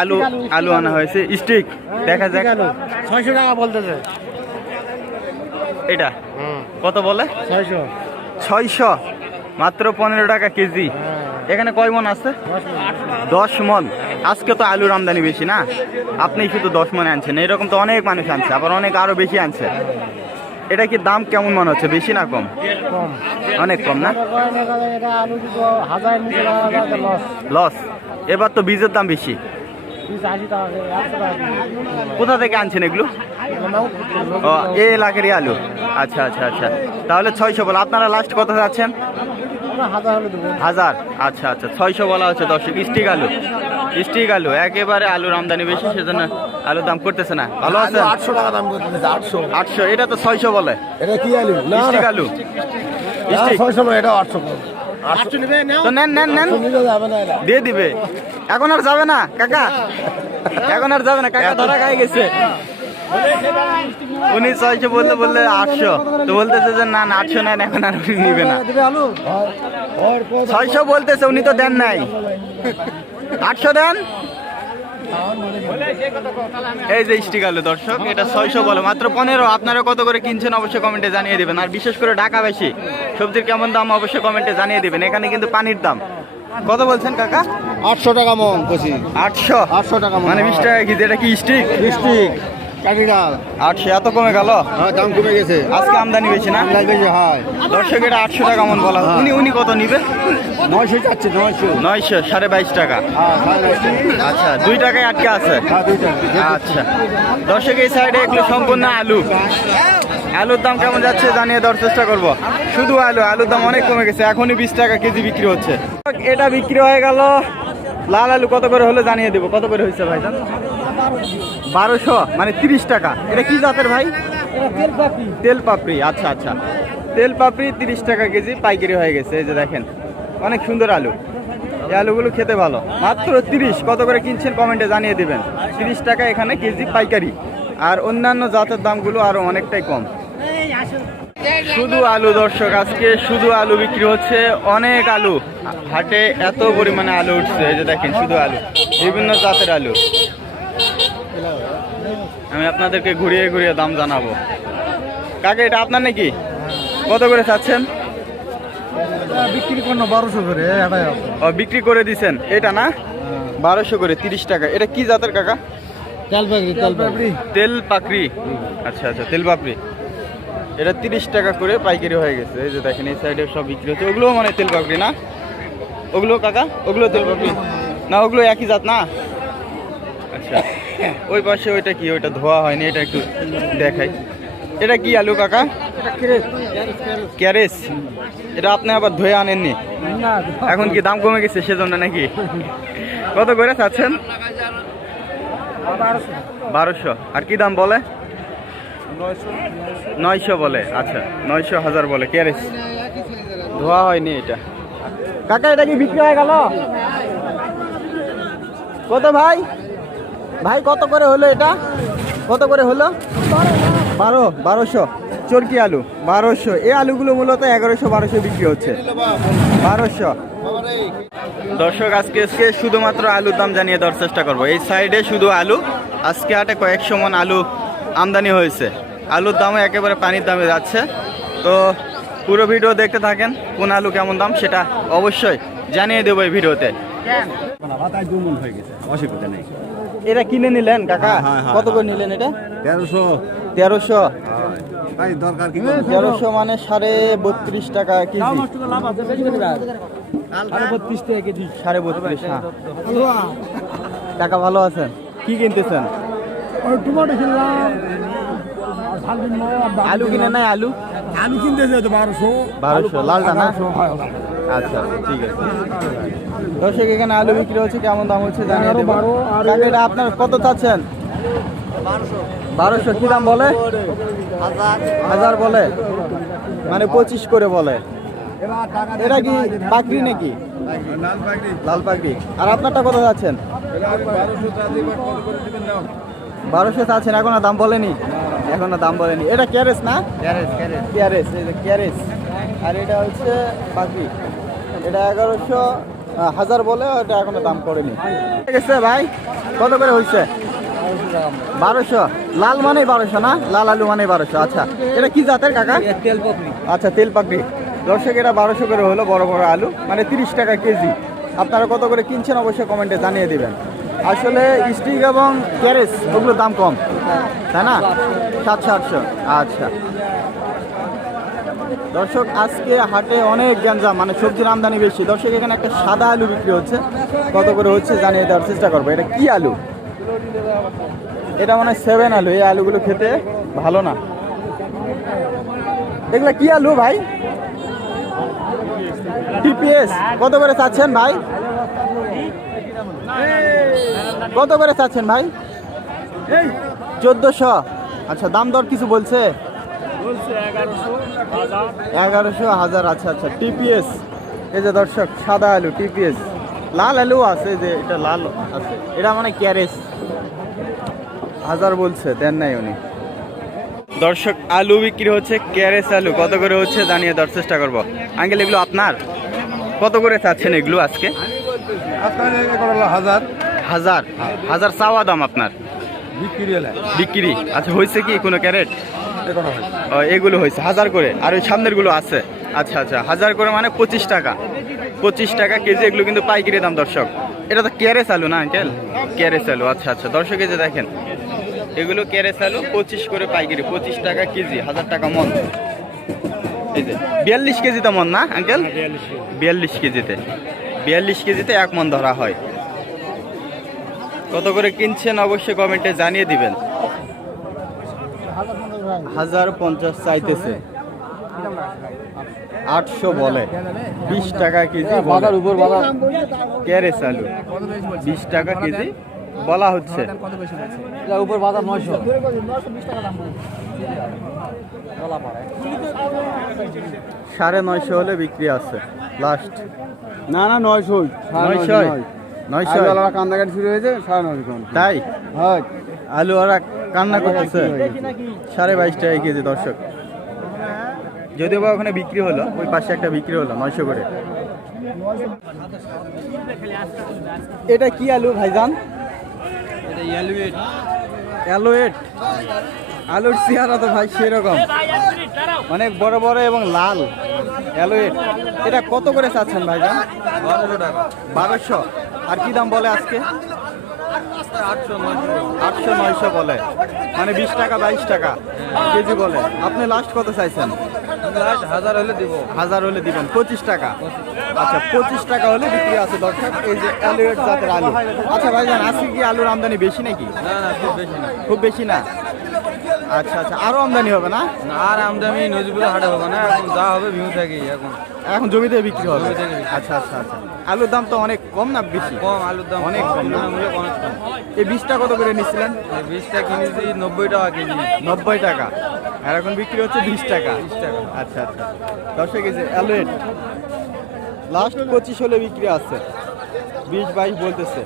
আলু আলু আনা হয়েছে। স্টিক দেখা যাক। ছয়শো টাকা বলতেছে। এটা? কত বলে? ছয়শো। ছয়শো। মাত্র পনেরো টাকা কেজি। এখানে কয় মন আছে? দশ মন। আজকে তো আলুর আমদানি বেশি না? আপনি শুধু দশ মনে আনছেন। এরকম তো অনেক মানুষ আনছে আবার অনেক আরও বেশি আনছে। এটা কি দাম কেমন মনে হচ্ছে বেশি না কম? অনেক কম না? লস এবার তো বীজের দাম বেশি। কোথা থেকে আনছেন এগুলো? ও এ এলাকারই আলু। আচ্ছা আচ্ছা আচ্ছা। তাহলে ছয়শো বলা আপনারা লাস্ট কত যাচ্ছেন? হাজার। আচ্ছা আচ্ছা ছয়শো বলা হচ্ছে দর্শক স্টিক আলু। স্টিক আলু একেবারে আলুর আমদানি বেশি সেজন্য আলুর দাম করতেছে না। ভালো আছে আটশো টাকা দাম করতেছে আটশো। আটশো এটা তো ছয়শো বলে। এটা কি আলু? স্টিক আলু। ছয়শো এটা আটশো তো নেন নেন নেন। দিয়ে দিবে। এখন আর যাবে না কাকা। এখন আর যাবে না কাকা ধরা খাই গেছে। উনি ছয়শো বললে বললে আটশো। তো বলতেছে যে না না, আটশো নেন এখন আর উনি নিবে না। ছয়শো বলতেছে উনি তো দেন নাই। আটশো দেন? এই যে স্টিক আলু দর্শক এটা ছয়শো বলে মাত্র পনেরো। আপনারা কত করে কিনছেন অবশ্যই কমেন্টে জানিয়ে দেবেন। আর বিশেষ করে ঢাকা বেশি সবজির কেমন দাম অবশ্যই কমেন্টে জানিয়ে দেবেন। এখানে কিন্তু পানির দাম। কত বলছেন কাকা? আটশো টাকা মন কচি। আটশো? আটশো টাকা মানে। বিশ টাকা কেজি এটা কি স্টিক? স্টিক আটশো এত কমে গেল? হ্যাঁ দাম কমে গেছে। আজকে আমদানি বেশি না? বেশি হয়। দর্শক এটা আটশো টাকা মন বলা উনি উনি কত নিবে নয়শো চাচ্ছে নয়শো। নয়শো সাড়ে বাইশ টাকা। হ্যাঁ আচ্ছা দুই টাকায় আটকে আছে? হ্যাঁ আচ্ছা। দর্শক এই সাইডে এগুলো সম্পূর্ণ আলু। আলুর দাম কেমন যাচ্ছে জানিয়ে দেওয়ার চেষ্টা করব। শুধু আলু আলুর দাম অনেক কমে গেছে এখনই বিশ টাকা কেজি বিক্রি হচ্ছে। এটা বিক্রি হয়ে গেল। লাল আলু কত করে হলে জানিয়ে দেবো। কত করে হয়েছে ভাই? বারোশো মানে তিরিশ টাকা। এটা কি জাতের ভাই? তেল পাপড়ি আচ্ছা আচ্ছা। তেল পাপড়ি তিরিশ টাকা কেজি পাইকারি হয়ে গেছে এই যে দেখেন। অনেক সুন্দর আলু। এই আলুগুলো খেতে ভালো। মাত্র তিরিশ, কত করে কিনছেন কমেন্টে জানিয়ে দেবেন। তিরিশ টাকা এখানে কেজি পাইকারি। আর অন্যান্য জাতের দামগুলো আরও অনেকটাই কম। শুধু আলু দর্শক, আজকে শুধু আলু বিক্রি হচ্ছে অনেক আলু। হাটে এত পরিমাণে আলু উঠছে, এই যে দেখেন, শুধু আলু। বিভিন্ন জাতের আলু। আমি আপনাদেরকে ঘুরিয়ে ঘুরিয়ে দাম জানাব। কাকে, এটা আপনার নাকি? কত করে চাচ্ছেন? বিক্রি করল বারোশো করে ও বিক্রি করে দিছেন। এটা না? বারোশো করে তিরিশ টাকা। এটা কি জাতের কাকা? তেল পাপড়ি পাপড়ি পাকড়ি। আচ্ছা আচ্ছা তেল পাপড়ি এটা তিরিশ টাকা করে পাইকারি হয়ে গেছে। এই যে দেখেন এই সাইডে সব বিক্রি হচ্ছে। ওগুলো মানে তেল পাকড়ি না? ওগুলো কাকা? ওগুলো তেল পাকড়ি? না ওগুলো একই জাত না? আচ্ছা ওই পাশে ওইটা কি? ওইটা ধোয়া হয়নি এটা একটু দেখাই। এটা কি আলু কাকা? ক্যারেস? এটা আপনি আবার ধুয়ে আনেননি? এখন কি দাম কমে গেছে সেজন্য নাকি? কত করে চাচ্ছেন? বারোশো। আর কি দাম বলে? নয়শো বলে। আচ্ছা নয়শো হাজার বলে। ক্যারেস। ধোয়া হয়নি এটা। কাকা এটা কি বিক্রি হয়ে গেল? কত ভাই? ভাই কত করে হলো এটা? কত করে হলো? বারো বারোশো। চরকি আলু বারোশো। এই আলুগুলো মূলত এগারোশো বারোশো বিক্রি হচ্ছে। বারোশো। দর্শক আজকে আজকে শুধুমাত্র আলুর দাম জানিয়ে দেওয়ার চেষ্টা করব। এই সাইডে শুধু আলু আজকে হাটে কয়েকশো মন আলু আমদানি হয়েছে। আলুর দামও একেবারে পানির দামে যাচ্ছে। তো পুরো ভিডিও দেখতে থাকেন কোন আলু কেমন দাম সেটা অবশ্যই জানিয়ে দেবো এই ভিডিওতে। হয়ে অসুবিধা নেই এটা কিনে নিলেন কাকা? হ্যাঁ, হ্যাঁ, কত করে নিলেন এটা? তেরোশো। তেরোশো। তাই দরকার কি তেরোশো মানে সাড়ে বত্রিশ টাকা কেজি। বত্রিশ টাকা কেজি। সাড়ে বত্রিশ হ্যাঁ। টাকা ভালো আছেন? কি কিনতেছেন? টমেটো কিনলাম। আলু কিনে নাই আলু? আলু কিনতেছে তো বারোশো। বারোশো লালটা না? আচ্ছা আচ্ছা, ঠিক আছে। দর্শক এখানে আলু বিক্রি হচ্ছে কেমন দাম হচ্ছে এটা আপনার কত চাচ্ছেন? বারোশো কি দাম বলে? হাজার বলে। মানে পঁচিশ করে বলে। এটা কি পাকড়ি নাকি? লাল পাকড়ি আর আপনারটা কত যাচ্ছেন? বারোশো চাচ্ছেন এখনও দাম বলেনি? এখনও দাম বলেনি। এটা ক্যারেস না? আর এটা হচ্ছে পাখি এটা এগারোশো হাজার বলে এটা এখনও দাম করেনি। ঠিক আছে ভাই? কত করে হয়েছে বারোশো? লাল মানেই বারোশো না? লাল আলু মানেই বারোশো। আচ্ছা এটা কি জাতের কাকা? তেল পকড়ি। আচ্ছা তেল পাকড়ি। দর্শক এটা বারোশো করে হলো বড় বড় আলু মানে তিরিশ টাকা কেজি। আপনারা কত করে কিনছেন অবশ্যই কমেন্টে জানিয়ে দিবেন। আসলে স্টিক এবং ক্যারেস ওগুলোর দাম কম তাই না? সাতশো আটশো। আচ্ছা। দর্শক আজকে হাটে অনেক গ্যাঞ্জাম মানে সবজির আমদানি বেশি। দর্শক এখানে একটা সাদা আলু বিক্রি হচ্ছে। কত করে হচ্ছে জানিয়ে দেওয়ার চেষ্টা করব। এটা কি আলু? এটা মানে সেভেন আলু, এই আলুগুলো খেতে ভালো না। এগুলা কি আলু ভাই? টিপিএস কত করে চাচ্ছেন ভাই? কত করে চাচ্ছেন ভাই? চোদ্দশো। আচ্ছা দাম দর কিছু বলছে? এগারোশো, হাজার আচ্ছা আচ্ছা টিপিএস এই যে দর্শক, সাদা আলু টিপিএস লাল আলু আছে যে এটা লাল আছে। এটা মানে ক্যারেস হাজার বলছে দেন নাই উনি। দর্শক আলু বিক্রি হচ্ছে ক্যারেস আলু। কত করে হচ্ছে জানিয়ে দেওয়ার চেষ্টা করব। আঙ্কেল এগুলো আপনার? কত করে চাচ্ছেন এগুলো আজকে? হাজার। হাজার? হাজার চাওয়া দাম আপনার? বিক্রি আচ্ছা হয়েছে কি কোনো ক্যারেট? এগুলো ও, এগুলো হয়েছে হাজার করে। আর ওই সামনেরগুলো আছে। আচ্ছা আচ্ছা হাজার করে মানে পঁচিশ টাকা। পঁচিশ টাকা কেজি এগুলো কিন্তু পাইকারি দাম দর্শক। এটা তো ক্যারেস আলু না আঙ্কেল? ক্যারেস আলু আচ্ছা আচ্ছা। দর্শক এই যে দেখেন এগুলো ক্যারেস আলু পঁচিশ করে পাইকারি পঁচিশ টাকা কেজি হাজার টাকা মন। এই যে বিয়াল্লিশ কেজিতে মন না আঙ্কেল? বিয়াল্লিশ কেজিতে। বিয়াল্লিশ কেজিতে এক মন ধরা হয়। কত করে কিনছেন অবশ্যই কমেন্টে জানিয়ে দিবেন। হাজার পঞ্চাশ চাইতেছে। আটশো বলে। বিশ টাকা কেজি বাজার উপর বাজার। ক্যারেস আলু বিশ টাকা কেজি বলা হচ্ছে। উপর বাজার নয়শো। সাড়ে নয়শো হলে বিক্রি আছে লাস্ট না না নয়শো নয়শো নয়শো কান্দাকাটি শুরু হয়েছে সাড়ে নয়শো তাই? হয়। আলু ওরা কান্না করতেছে। সাড়ে বাইশ টাকা কেজি দর্শক। যদিও বা ওখানে বিক্রি হলো ওই পাশে একটা বিক্রি হলো নয়শো করে। এটা কি আলু ভাইজান? অ্যালোয়েট আলুর চেহারা তো ভাই সেরকম। অনেক বড় বড় এবং লাল। অ্যালোয়েট এটা কত করে চাচ্ছেন ভাইজান বারোশো আর কি দাম বলে আজকে? আটশো নয়শো। বলে। মানে বিশ টাকা বাইশ টাকা। কেজি বলে। আপনি লাস্ট কত চাইছেন? হাজার হলে দিব। হাজার হলে দিবেন পঁচিশ টাকা। আচ্ছা পঁচিশ টাকা হলে বিক্রি আছে দর্শক এই যে অ্যালুয়েট জাতের আলু। আচ্ছা ভাইজান আজকে কি আলুর আমদানি বেশি নাকি? না না খুব বেশি না। খুব বেশি না? আচ্ছা আচ্ছা। আরও আমদানি হবে না? আর আমদামি নজিবুল হাটে হবে না এখন যা হবে ভিউ থাকে এখন। এখন জমিতে বিক্রি হবে। আচ্ছা আচ্ছা আচ্ছা। আলুর দাম তো অনেক কম না বেশি? কম আলুর দাম অনেক কম না? অনেক কম। এই বীজটা কত করে নিচ্ছিলেন এই বীজটা কিনেছি নব্বই টাকা কেজি। নব্বই টাকা। আর এখন বিক্রি হচ্ছে বিশ টাকা। বিশ টাকা। আচ্ছা আচ্ছা। এই যে অ্যালোয়েট লাস্ট পঁচিশ হলে বিক্রি আছে। বিশ বাইশ বলতেছে।